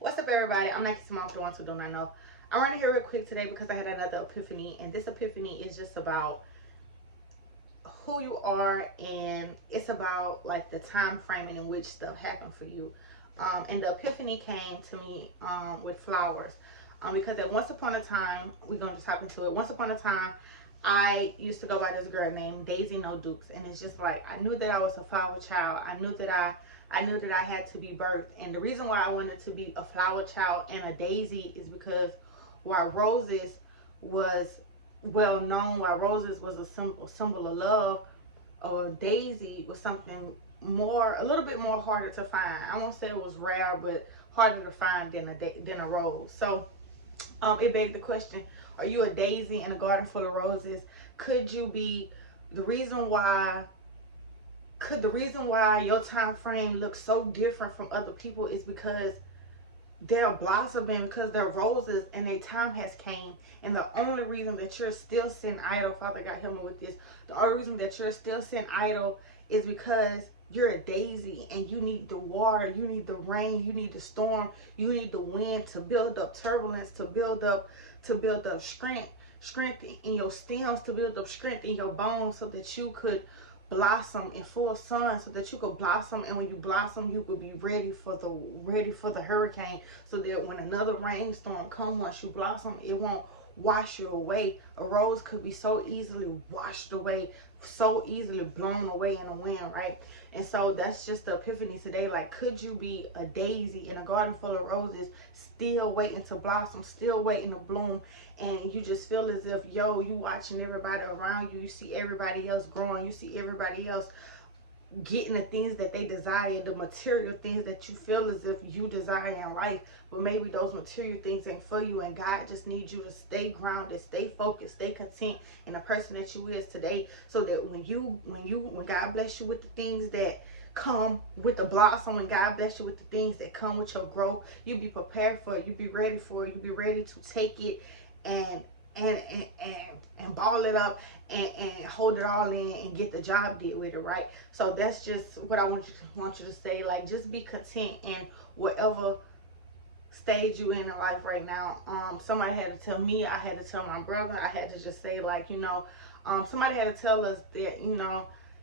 What's up, everybody? I'm Nike Simone for the ones who do not know. I'm running here real quick today because I had another epiphany, and this epiphany is just about who you are, and it's about like the time frame in which stuff happened for you. And the epiphany came to me with flowers, because at once upon a time, we're gonna just hop into it. Once upon a time, I used to go by this girl named Daisy No Dukes, and it's just like I knew that I was a flower child. I knew that I had to be birthed, and the reason why I wanted to be a flower child and a daisy is because while roses was well known, while roses was a symbol of love, or daisy was something more, a little bit more harder to find. I won't say it was rare, but harder to find than a rose. So it begged the question: are you a daisy in a garden full of roses? Could you be the reason why? Could the reason why your time frame looks so different from other people is because they're blossoming, because they're roses and their time has came, and the only reason that you're still sitting idle, Father God help me with this, the only reason that you're still sitting idle is because you're a daisy and you need the water, you need the rain, you need the storm, you need the wind to build up turbulence, to build up strength in your stems, to build up strength in your bones, so that you could blossom in full sun, so that you could blossom, and when you blossom you could be ready for the hurricane, so that when another rainstorm comes, once you blossom, it won't wash you away. A rose could be so easily washed away, so easily blown away in the wind, right? And so that's just the epiphany today. Like, could you be a daisy in a garden full of roses, still waiting to blossom, still waiting to bloom, and you just feel as if, you watching everybody around you, you see everybody else growing, you see everybody else getting the things that they desire, the material things that you feel as if you desire in life, but maybe those material things ain't for you, and God just needs you to stay grounded, stay focused, stay content in the person that you is today, so that when God bless you with the things that come with the blossom, when God bless you with the things that come with your growth, you be prepared for it, you be ready for it, you be ready to take it and and and and, and ball it up, and hold it all in and get the job did with it, right? So that's just what I want you to say. Like, just be content in whatever stage you in life right now. Somebody had to tell me, I had to tell my brother, I had to just say, like, somebody had to tell us that,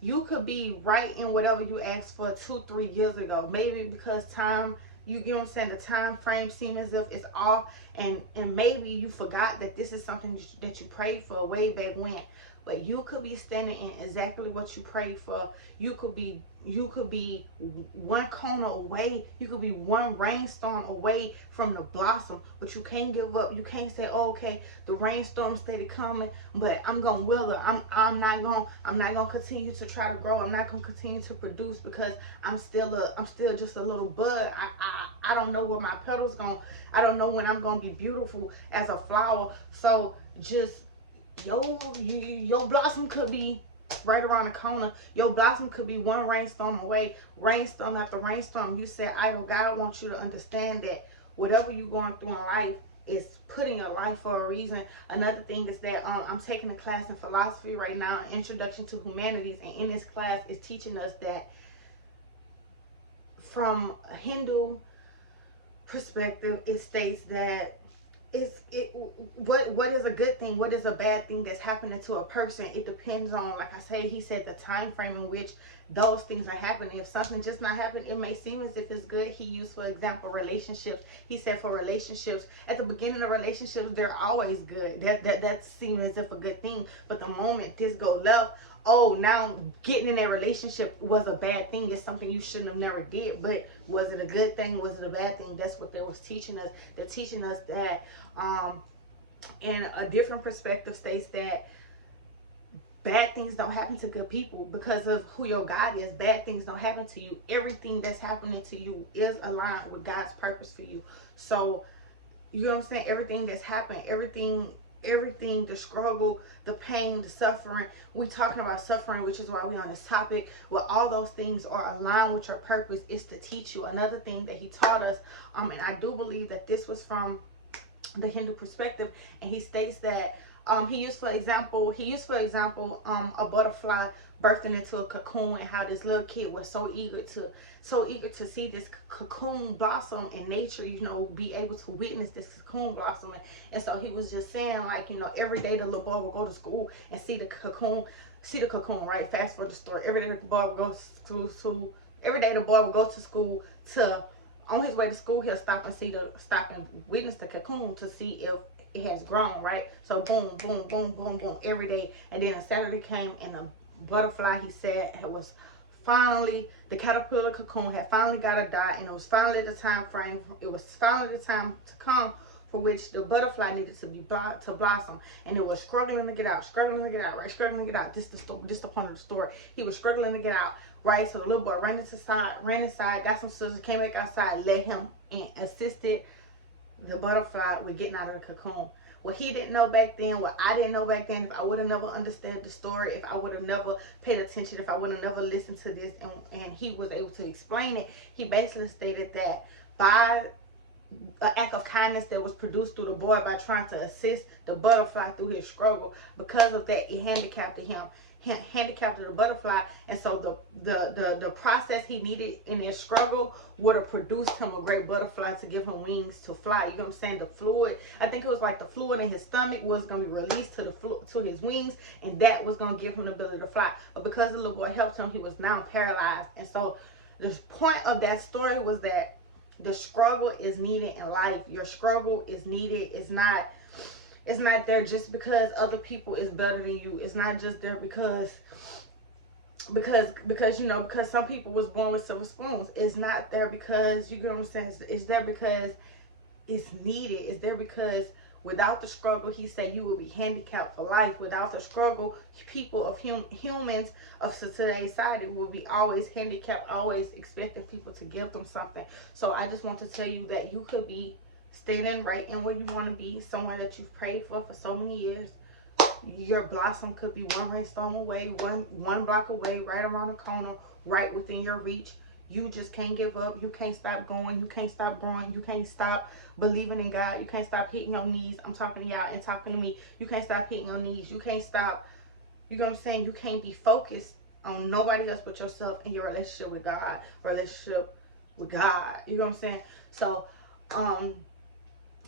you could be right in whatever you asked for 2-3 years ago. Maybe because time, you know what I'm saying, the time frame seems as if it's off, and maybe you forgot that this is something that you prayed for way back when. But you could be standing in exactly what you prayed for. You could be one corner away, you could be one rainstorm away from the blossom. But you can't give up. You can't say, oh, okay, the rainstorm steady coming, but I'm gonna wither. I'm not gonna continue to try to grow. I'm not gonna continue to produce, because I'm still just a little bud. I don't know where my petals going. I don't know when I'm gonna be beautiful as a flower. So just your blossom could be right around the corner. Your blossom could be one rainstorm away. Rainstorm after rainstorm. You said, idol, God wants you to understand that whatever you're going through in life is put in your life for a reason. Another thing is that I'm taking a class in philosophy right now, Introduction to Humanities, and in this class is teaching us that from a Hindu perspective, it states that what is a good thing, what is a bad thing that's happening to a person. It depends on, like I say, he said, the time frame in which those things are happening. If something just not happening, it may seem as if it's good. He used, for example, relationships. He said for relationships, at the beginning of relationships, they're always good. That seems as if a good thing. But the moment this go left, oh, now getting in that relationship was a bad thing. It's something you shouldn't have never did. But was it a good thing? Was it a bad thing? That's what they was teaching us. They're teaching us that and a different perspective states that bad things don't happen to good people because of who your God is. Bad things don't happen to you. Everything that's happening to you is aligned with God's purpose for you. So, you know what I'm saying? Everything that's happened, everything, the struggle, the pain, the suffering. We talking about suffering, which is why we on this topic. Well, all those things are aligned with your purpose, is to teach you. Another thing that he taught us, and I do believe that this was from the Hindu perspective, and he states that he used for example a butterfly birthing into a cocoon, and how this little kid was so eager to see this cocoon blossom in nature, you know, be able to witness this cocoon blossoming. And so he was just saying, like, you know, every day the little boy would go to school and see the cocoon, right? Fast forward the story. Every day the boy would go to every day the boy would go to school to on his way to school, he'll stop and witness the cocoon to see if it has grown, right? So boom, boom, boom, boom, boom, every day. And then a Saturday came, and the butterfly, he said, was finally, the caterpillar cocoon had finally got to die, and it was finally the time frame. It was finally the time to come for which the butterfly needed to blossom, and it was struggling to get out, right, struggling to get out. This the point of the story. He was struggling to get out, right? So the little boy ran inside, got some scissors, came back outside, let him and assisted the butterfly with getting out of the cocoon. What he didn't know back then, what I didn't know back then, if I would have never understood the story, if I would have never paid attention, if I would have never listened to this, and he was able to explain it, he basically stated that by an act of kindness that was produced through the boy by trying to assist the butterfly through his struggle, because of that, it handicapped the butterfly. And so the process he needed in his struggle would have produced him a great butterfly to give him wings to fly. You know what I'm saying? The fluid, I think it was like the fluid in his stomach was going to be released to his wings, and that was going to give him the ability to fly. But because the little boy helped him, he was now paralyzed. And so the point of that story was that the struggle is needed in life. Your struggle is needed. It's not there just because other people is better than you. It's not just there because you know, because some people was born with silver spoons. It's not there because, you get what I'm saying, it's there because it's needed. It's there because without the struggle, he said, you will be handicapped for life. Without the struggle, people of humans of today's society will be always handicapped, always expecting people to give them something. So I just want to tell you that you could be standing right in where you want to be, somewhere that you've prayed for so many years. Your blossom could be one rainstorm away, one block away, right around the corner, right within your reach. You just can't give up. You can't stop going. You can't stop growing. You can't stop believing in God. You can't stop hitting your knees. I'm talking to y'all and talking to me. You can't stop hitting your knees. You can't stop, you know what I'm saying? You can't be focused on nobody else but yourself and your relationship with God. You know what I'm saying? So,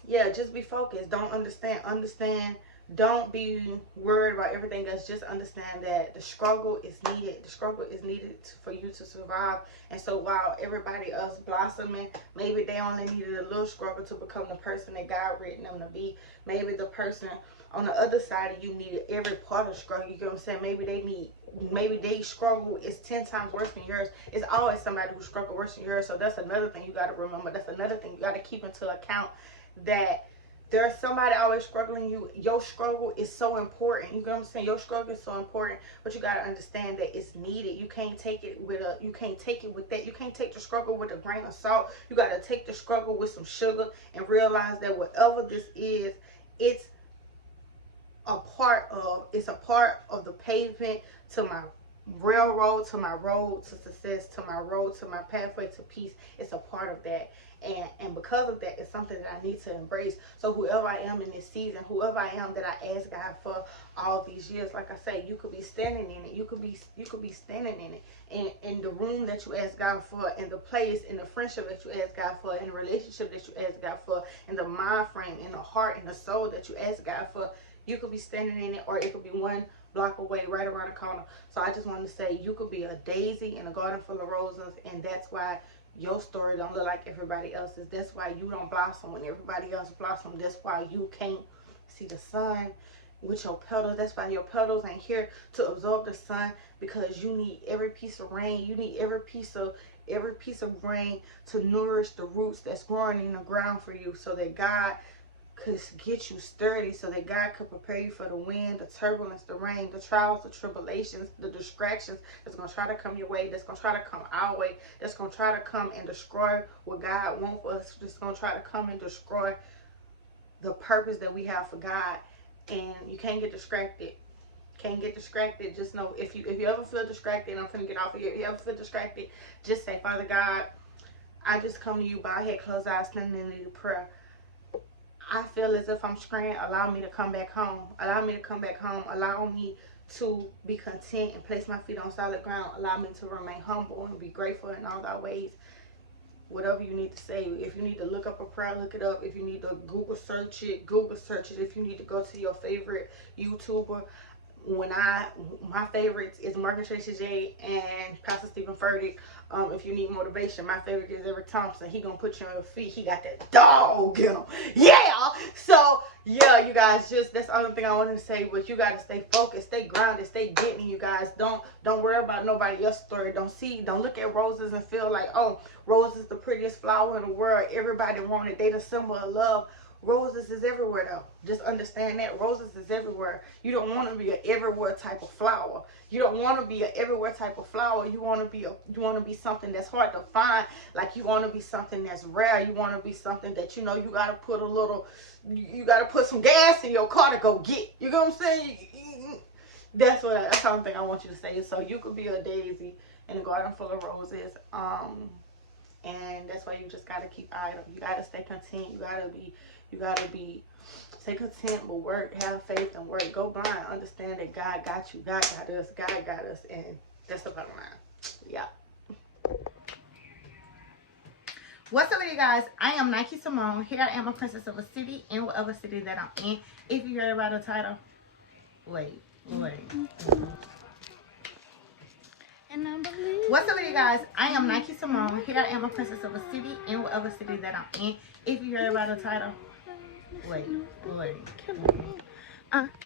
yeah, just be focused. Don't understand. Don't be worried about everything else. Just understand that the struggle is needed. The struggle is needed for you to survive. And so while everybody else blossoming, maybe they only needed a little struggle to become the person that God written them to be. Maybe the person on the other side of you needed every part of struggle. You get what I'm saying? Maybe they struggle is 10 times worse than yours. It's always somebody who struggle worse than yours. So that's another thing you got to remember. That's another thing you got to keep into account, that there's somebody always struggling. Your struggle is so important. You know what I'm saying? Your struggle is so important, but you gotta understand that it's needed. You can't take it with that. You can't take the struggle with a grain of salt. You gotta take the struggle with some sugar and realize that whatever this is, it's a part of the pavement to my railroad, to my road to success, to my road to my pathway to peace. It's a part of that, and because of that, it's something that I need to embrace. So whoever I am in this season, whoever I am that I asked God for all these years, like I say, you could be standing in it. You could be standing in it, and in the room that you ask God for, in the place, in the friendship that you ask God for, in the relationship that you ask God for, in the mind frame, in the heart, in the soul that you ask God for. You could be standing in it, or it could be one block away, right around the corner. So I just wanted to say, you could be a daisy in a garden full of roses, and that's why your story don't look like everybody else's. That's why you don't blossom when everybody else blossom. That's why you can't see the sun with your petals. That's why your petals ain't here to absorb the sun, because you need every piece of rain. You need every piece of rain to nourish the roots that's growing in the ground for you, so that God could get you sturdy, so that God could prepare you for the wind, the turbulence, the rain, the trials, the tribulations, the distractions that's going to try to come your way, that's going to try to come our way, that's going to try to come and destroy what God wants for us, that's going to try to come and destroy the purpose that we have for God. And you can't get distracted. Just know, if you ever feel distracted, and I'm finna get off of here, if you ever feel distracted, just say, Father God, I just come to you by head closed eyes, standing in need of prayer. I feel as if I'm straying, allow me to come back home. Allow me to come back home. Allow me to be content and place my feet on solid ground. Allow me to remain humble and be grateful in all thy ways. Whatever you need to say. If you need to look up a prayer, look it up. If you need to Google search it, Google search it. If you need to go to your favorite YouTuber, my favorites is Margaret Tracy J and Pastor Stephen Furtick. If you need motivation, my favorite is Eric Thompson. He gonna put you on your feet. He got that dog in him. Yeah. So yeah, you guys, just that's the only thing I wanted to say. But you gotta stay focused, stay grounded, stay getting. You guys, don't worry about nobody else's story. Don't look at roses and feel like, oh, rose is the prettiest flower in the world. Everybody want it. They the symbol of love. Roses is everywhere though. Just understand that roses is everywhere. You don't want to be an everywhere type of flower. You don't want to be an everywhere type of flower. You want to be something that's hard to find. Like you want to be something that's rare. You want to be something that you gotta put you gotta put some gas in your car to go get. You know what I'm saying? That's something I want you to say. So you could be a daisy in a garden full of roses. And that's why you just gotta keep idle. You gotta stay content. You gotta be stay content, but work, have faith and work. Go blind. Understand that God got you. God got us. God got us. And that's the bottom line. Yeah. What's up with you guys? I am Nike Simone. Here I am, a princess of a city in whatever city that I'm in. If you heard about the title, wait. What's up with you guys? I am Nike Simone. Here I am, a princess of a city in whatever city that I'm in. If you heard about the title, wait.